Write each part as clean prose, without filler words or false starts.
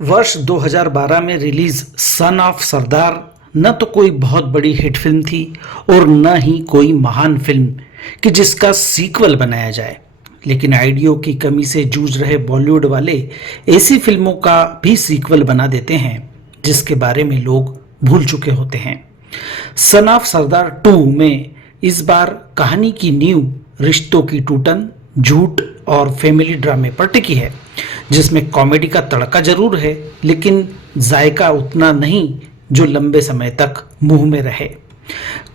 वर्ष 2012 में release son of सरदार न तो कोई बहुत बड़ी हिट फिल्म थी और न ही कोई महान फिल्म कि जिसका सीक्वल बनाया जाए। लेकिन आइडियो की कमी से जूझ रहे बॉलीवुड वाले ऐसी फिल्मों का भी सीक्वल बना देते हैं जिसके बारे में लोग भूल चुके होते हैं। सन ऑफ सरदार 2 में इस बार कहानी की नींव रिश्तों की टूटन, झूठ और फैमिली ड्रामे पर टिकी है, जिसमें कॉमेडी का तड़का जरूर है लेकिन जायका उतना नहीं जो लंबे समय तक मुंह में रहे।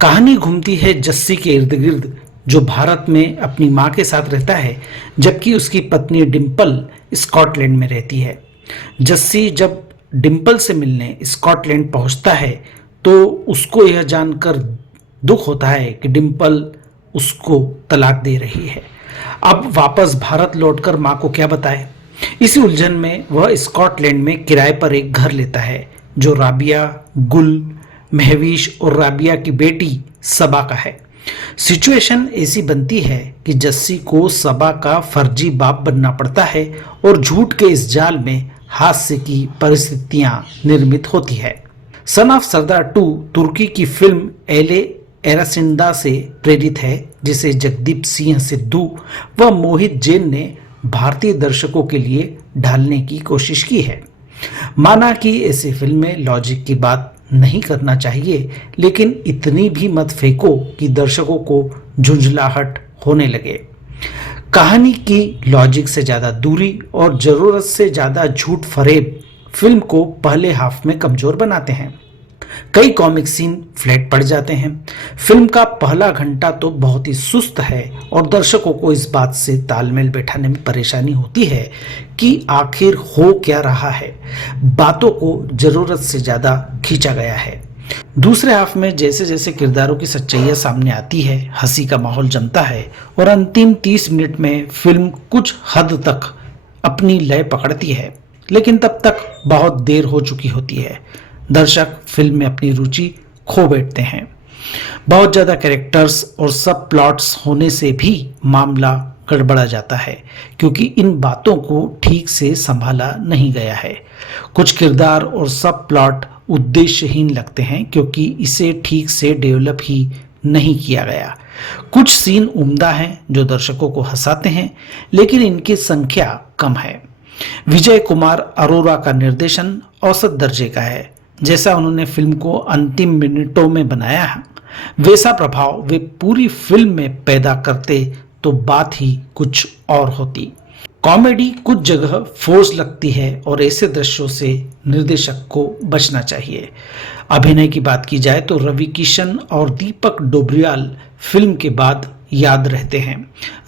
कहानी घूमती है जस्सी के इर्द गिर्द, जो भारत में अपनी मां के साथ रहता है जबकि उसकी पत्नी डिंपल स्कॉटलैंड में रहती है। जस्सी जब डिंपल से मिलने स्कॉटलैंड पहुंचता है तो उसको यह जानकर दुख होता है कि डिंपल उसको तलाक दे रही है। अब वापस भारत लौटकर मां को क्या बताए। इसी उलझन में वह स्कॉटलैंड में किराए पर एक घर लेता है जो राबिया, गुल, महवीश और राबिया की बेटी सबा का है। सिचुएशन ऐसी बनती है कि जस्सी को सबा का फर्जी बाप बनना पड़ता है और झूठ के इस जाल में हास्य की परिस्थितियां निर्मित होती है। सन ऑफ सरदार 2 तुर्की की फिल्म एले एरासिंडा से प्रेरित है, जिसे जगदीप सिंह सिद्धू व मोहित जैन ने भारतीय दर्शकों के लिए ढालने की कोशिश की है। माना कि ऐसी फिल्में लॉजिक की बात नहीं करना चाहिए, लेकिन इतनी भी मत फेंको कि दर्शकों को झुंझलाहट होने लगे। कहानी की लॉजिक से ज़्यादा दूरी और ज़रूरत से ज़्यादा झूठ फरेब फिल्म को पहले हाफ में कमज़ोर बनाते हैं। कई कॉमिक सीन फ्लैट पड़ जाते हैं। फिल्म का पहला घंटा तो बहुत ही सुस्त है और दर्शकों को इस बात से तालमेल बैठाने में परेशानी होती है कि आखिर हो क्या रहा है। बातों को जरूरत से ज़्यादा खींचा गया है। दूसरे हाफ में जैसे जैसे किरदारों की सच्चाइयाँ सामने आती है, हंसी का माहौल जमता है और अंतिम 30 मिनट में फिल्म कुछ हद तक अपनी लय पकड़ती है, लेकिन तब तक बहुत देर हो चुकी होती है। दर्शक फिल्म में अपनी रुचि खो बैठते हैं। बहुत ज़्यादा कैरेक्टर्स और सब प्लॉट्स होने से भी मामला गड़बड़ा जाता है, क्योंकि इन बातों को ठीक से संभाला नहीं गया है। कुछ किरदार और सब प्लॉट उद्देश्यहीन लगते हैं क्योंकि इसे ठीक से डेवलप ही नहीं किया गया। कुछ सीन उम्दा हैं जो दर्शकों को हंसाते हैं, लेकिन इनकी संख्या कम है। विजय कुमार अरोरा का निर्देशन औसत दर्जे का है। जैसा उन्होंने फिल्म को अंतिम मिनटों में बनाया है, वैसा प्रभाव वे पूरी फिल्म में पैदा करते तो बात ही कुछ और होती। कॉमेडी कुछ जगह फोर्स लगती है और ऐसे दृश्यों से निर्देशक को बचना चाहिए। अभिनय की बात की जाए तो रवि किशन और दीपक डोबरियाल फिल्म के बाद याद रहते हैं।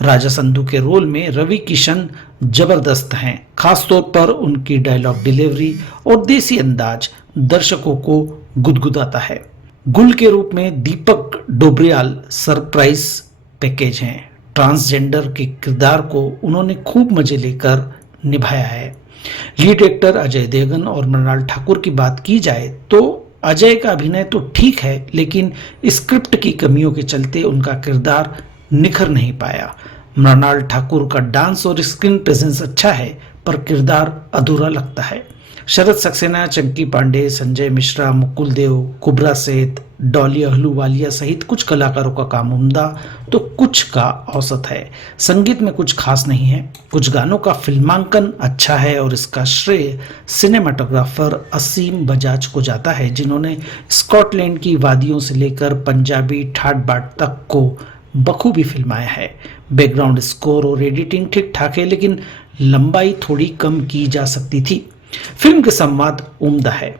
राजा संधू के रोल में रवि किशन जबरदस्त हैं। खासतौर पर उनकी डायलॉग डिलीवरी और देसी अंदाज दर्शकों को गुदगुदाता है। गुल के रूप में दीपक डोबरियाल सरप्राइज पैकेज हैं। ट्रांसजेंडर के किरदार को उन्होंने खूब मजे लेकर निभाया है। लीड एक्टर अजय देवगन और मृणाल ठाकुर की बात की जाए तो अजय का अभिनय तो ठीक है, लेकिन स्क्रिप्ट की कमियों के चलते उनका किरदार निखर नहीं पाया। मृणाल ठाकुर का डांस और स्क्रीन प्रेजेंस अच्छा है, पर किरदार अधूरा लगता है। शरद सक्सेना, चंकी पांडे, संजय मिश्रा, मुकुल देव, कुबरा सेठ, डॉली अहलूवालिया सहित कुछ कलाकारों का काम उम्दा तो कुछ का औसत है। संगीत में कुछ खास नहीं है। कुछ गानों का फिल्मांकन अच्छा है और इसका श्रेय सिनेमाटोग्राफर असीम बजाज को जाता है, जिन्होंने स्कॉटलैंड की वादियों से लेकर पंजाबी ठाट बाट तक को बखूबी फिल्माया है। बैकग्राउंड स्कोर और एडिटिंग ठीक ठाक है, लेकिन लंबाई थोड़ी कम की जा सकती थी। फिल्म के संवाद उम्दा है।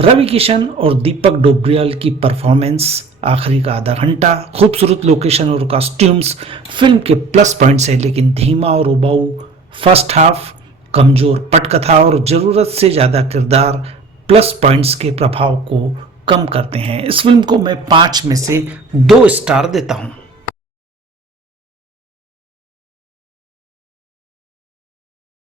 रवि किशन और दीपक डोबरियाल की परफॉर्मेंस, आखिरी का आधा घंटा, खूबसूरत लोकेशन और कॉस्ट्यूम्स फिल्म के प्लस पॉइंट्स है, लेकिन धीमा और उबाऊ फर्स्ट हाफ, कमजोर पटकथा और जरूरत से ज्यादा किरदार प्लस पॉइंट्स के प्रभाव को कम करते हैं। इस फिल्म को मैं 5 में से 2 स्टार देता हूं।